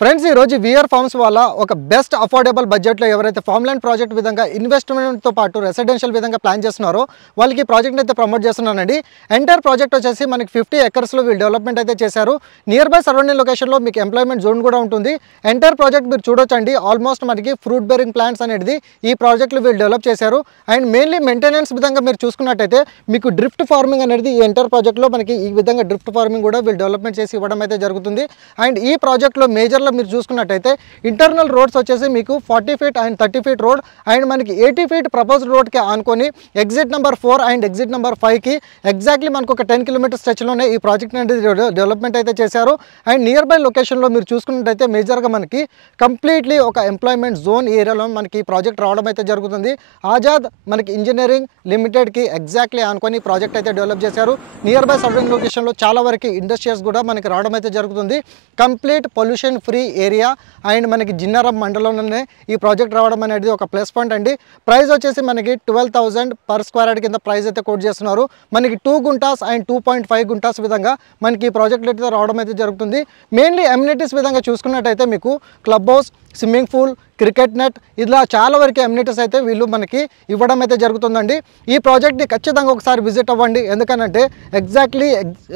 Friends ఈ రోజు VR forms వాళ్ళ ఒక బెస్ట్ అఫోర్డబుల్ బడ్జెట్లో ఎవరైతే ఫార్మ్ ల్యాండ్ ప్రాజెక్ట్ విధంగా ఇన్వెస్ట్మెంట్తో పాటు రెసిడెన్షియల్ విధంగా ప్లాన్ చేస్తున్నారో వాళ్ళకి ప్రాజెక్ట్ అయితే ప్రమోట్ చేస్తున్నానండి. ఎంటైర్ ప్రాజెక్ట్ వచ్చేసి మనకి 50 ఎకర్స్లో వీళ్ళు డెవలప్మెంట్ అయితే చేశారు. నియర్ బై సరౌండింగ్ లొకేషన్లో మీకు ఎంప్లాయ్మెంట్ జోన్ కూడా ఉంటుంది. ఎంటైర్ ప్రాజెక్ట్ మీరు చూడొచ్చండి. ఆల్మోస్ట్ మనకి ఫ్రూట్ బేరింగ్ ప్లాంట్స్ అనేది ఈ ప్రాజెక్ట్లో వీళ్ళు డెవలప్ చేశారు. అండ్ మెయిన్లీ మెయింటెనెన్స్ విధంగా మీరు చూసుకున్నట్టయితే మీకు డ్రిఫ్ట్ ఫార్మింగ్ అనేది ఈ ఎంటైర్ ప్రాజెక్ట్లో మనకి ఈ విధంగా డ్రిఫ్ట్ ఫార్మింగ్ కూడా వీళ్ళు డెవలప్మెంట్ చేసి ఇవ్వడం అయితే జరుగుతుంది. అండ్ ఈ ప్రాజెక్ట్లో మేజర్లో మీరు చూసుకున్నట్టయితే ఇంటర్నల్ రోడ్స్ వచ్చేసి మీకు 40 feet and 30 feet road and మనకి 80 ఫీట్ ప్రపోజ్డ్ రోడ్కి ఆనుకొని exit number 4 and exit number 5కి ఎగ్జాక్ట్లీ మనకు ఒక 10 కిలోమీటర్ స్ట్రెచ్లోనే ఈ ప్రాజెక్ట్ అనేది డెవలప్మెంట్ అయితే చేశారు. అండ్ నియర్ బై లొకేషన్లో మీరు చూసుకున్నట్టయితే మేజర్గా మనకి కంప్లీట్లీ ఒక ఎంప్లాయ్మెంట్ జోన్ ఏరియాలో మనకి ఈ ప్రాజెక్ట్ రావడం అయితే జరుగుతుంది. ఆజాద్ మనకి ఇంజనీరింగ్ లిమిటెడ్కి ఎగ్జాక్ట్లీ ఆనుకొని ప్రాజెక్ట్ అయితే డెవలప్ చేశారు. నియర్ బై సరౌండింగ్ లొకేషన్లో చాలా వరకు ఇండస్ట్రీస్ కూడా మనకి రావడం అయితే జరుగుతుంది. Complete pollution free area and మనకి జిన్నారం మండలంలోనే ఈ ప్రాజెక్ట్ రావడం అనేది ఒక ప్లస్ పాయింట్ అండి. ప్రైస్ వచ్చేసి మనకి 12,000 పర్ స్క్వేర్ యార్డ్ కింద ప్రైస్ అయితే కోట్ చేస్తున్నారు. మనకి 2 గుంటాస్ అండ్ 2.5 గుంటాస్ విధంగా మనకి ఈ ప్రాజెక్ట్ అయితే రావడం అయితే జరుగుతుంది. మెయిన్లీ అమ్యూనిటీస్ విధంగా చూసుకున్నట్టయితే మీకు club house, swimming pool, cricket net ఇలా చాలా వరకు అమ్యూనిటీస్ అయితే వీళ్ళు మనకి ఇవ్వడం అయితే జరుగుతుందండి. ఈ ప్రాజెక్ట్ని ఖచ్చితంగా ఒకసారి విజిట్ అవ్వండి. ఎందుకంటే exactly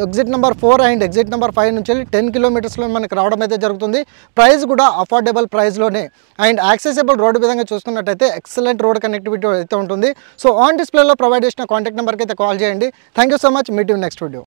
exit number 4 and exit number 5 నుంచి 10 కిలోమీటర్స్లో మనకి రావడం అయితే జరుగుతుంది. ప్రైస్ కూడా అఫోర్డబుల్ ప్రైస్లోనే అండ్ యాక్సెసిబుల్ రోడ్ విధంగా చూసుకున్నట్టయితే ఎక్సలెంట్ రోడ్ కనెక్టివిటీ అయితే ఉంటుంది. సో ఆన్ డిస్ప్లేలో ప్రొవైడ్ చేసిన కాంటాక్ట్ నెంబర్కి అయితే కాల్ చేయండి. Thank you so much. Meet you next video.